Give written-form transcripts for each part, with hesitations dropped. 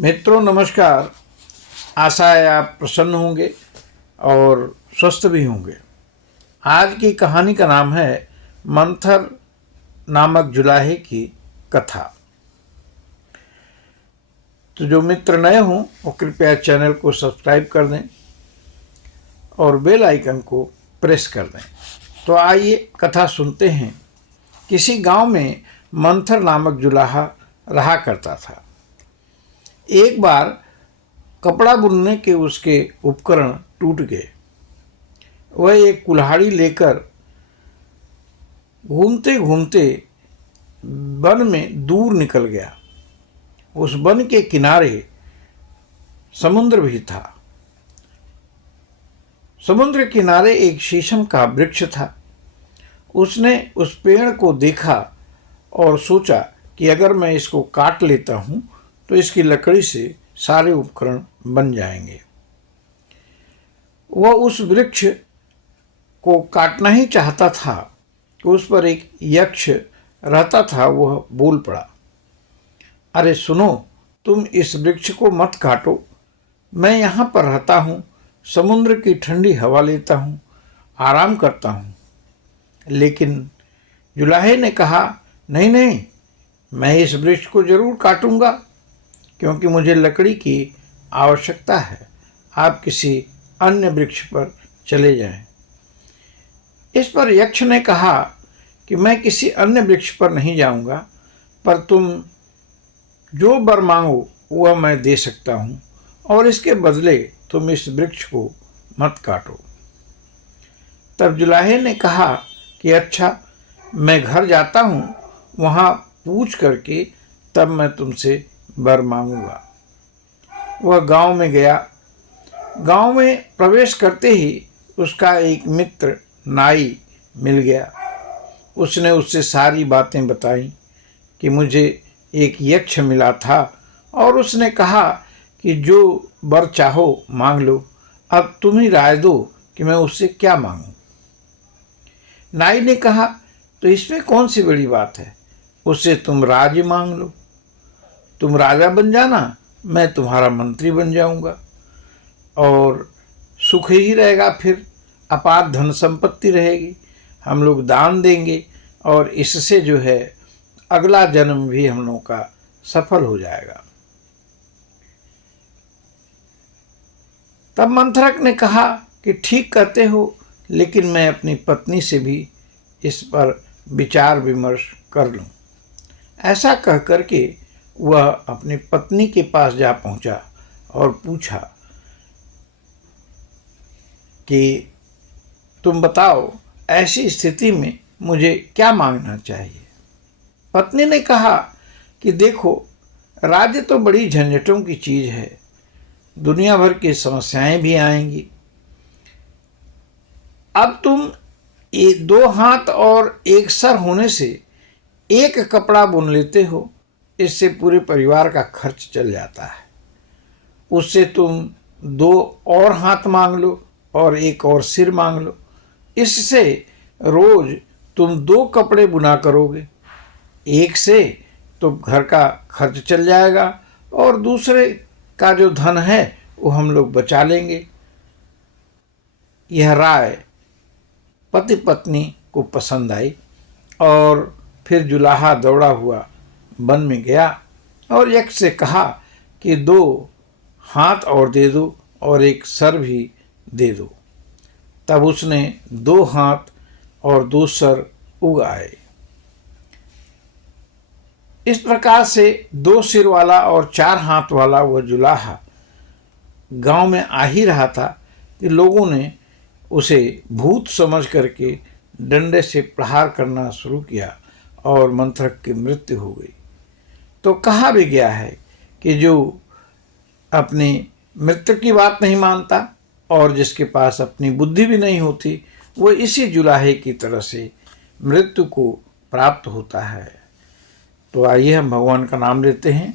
मित्रों नमस्कार। आशा है आप प्रसन्न होंगे और स्वस्थ भी होंगे। आज की कहानी का नाम है मंथर नामक जुलाहे की कथा। तो जो मित्र नए हों वो कृपया चैनल को सब्सक्राइब कर दें और बेल आइकन को प्रेस कर दें। तो आइए कथा सुनते हैं। किसी गांव में मंथर नामक जुलाहा रहा करता था। एक बार कपड़ा बुनने के उसके उपकरण टूट गए। वह एक कुल्हाड़ी लेकर घूमते घूमते वन में दूर निकल गया। उस वन के किनारे समुद्र भी था। समुद्र के किनारे एक शीशम का वृक्ष था। उसने उस पेड़ को देखा और सोचा कि अगर मैं इसको काट लेता हूँ तो इसकी लकड़ी से सारे उपकरण बन जाएंगे। वह उस वृक्ष को काटना ही चाहता था कि उस पर एक यक्ष रहता था। वह बोल पड़ा, अरे सुनो, तुम इस वृक्ष को मत काटो। मैं यहाँ पर रहता हूँ, समुद्र की ठंडी हवा लेता हूँ, आराम करता हूँ। लेकिन जुलाहे ने कहा, नहीं नहीं, मैं इस वृक्ष को जरूर काटूंगा क्योंकि मुझे लकड़ी की आवश्यकता है। आप किसी अन्य वृक्ष पर चले जाएं। इस पर यक्ष ने कहा कि मैं किसी अन्य वृक्ष पर नहीं जाऊंगा, पर तुम जो वर मांगो वह मैं दे सकता हूँ और इसके बदले तुम इस वृक्ष को मत काटो। तब जुलाहे ने कहा कि अच्छा, मैं घर जाता हूँ, वहाँ पूछ करके तब मैं तुमसे वर मांगूंगा। वह गांव में गया। गांव में प्रवेश करते ही उसका एक मित्र नाई मिल गया। उसने उससे सारी बातें बताई कि मुझे एक यक्ष मिला था और उसने कहा कि जो वर चाहो मांग लो। अब तुम ही राय दो कि मैं उससे क्या मांगूं। नाई ने कहा, तो इसमें कौन सी बड़ी बात है, उससे तुम राज्य मांग लो। तुम राजा बन जाना, मैं तुम्हारा मंत्री बन जाऊंगा और सुख ही रहेगा। फिर अपार धन संपत्ति रहेगी, हम लोग दान देंगे और इससे जो है अगला जन्म भी हम लोगों का सफल हो जाएगा। तब मंथरक ने कहा कि ठीक कहते हो, लेकिन मैं अपनी पत्नी से भी इस पर विचार विमर्श कर लूं। ऐसा कह करके वह अपनी पत्नी के पास जा पहुंचा और पूछा कि तुम बताओ, ऐसी स्थिति में मुझे क्या मांगना चाहिए। पत्नी ने कहा कि देखो, राज्य तो बड़ी झंझटों की चीज है, दुनिया भर की समस्याएं भी आएंगी। अब तुम ये 2 हाथ और 1 सर होने से एक कपड़ा बुन लेते हो, इससे पूरे परिवार का खर्च चल जाता है। उससे तुम 2 और हाथ मांग लो और 1 और सिर मांग लो। इससे रोज तुम 2 कपड़े बुना करोगे। एक से तो घर का खर्च चल जाएगा और दूसरे का जो धन है वो हम लोग बचा लेंगे। यह राय पति पत्नी को पसंद आई और फिर जुलाहा दौड़ा हुआ वन में गया और यक्ष से कहा कि 2 हाथ और दे दो और 1 सर भी दे दो। तब उसने 2 हाथ और 2 सर उगाए। इस प्रकार से 2 सिर वाला और 4 हाथ वाला वह जुलाहा गांव में आ ही रहा था कि लोगों ने उसे भूत समझ करके डंडे से प्रहार करना शुरू किया और मंथरक की मृत्यु हो गई। तो कहा भी गया है कि जो अपनी मृत्यु की बात नहीं मानता और जिसके पास अपनी बुद्धि भी नहीं होती, वो इसी जुलाहे की तरह से मृत्यु को प्राप्त होता है। तो आइए हम भगवान का नाम लेते हैं।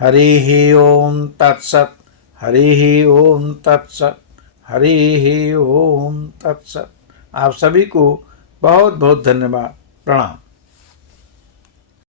हरि ओम तत्सत, हरि ओम तत्सत, हरि ओम तत्सत। आप सभी को बहुत बहुत धन्यवाद। प्रणाम।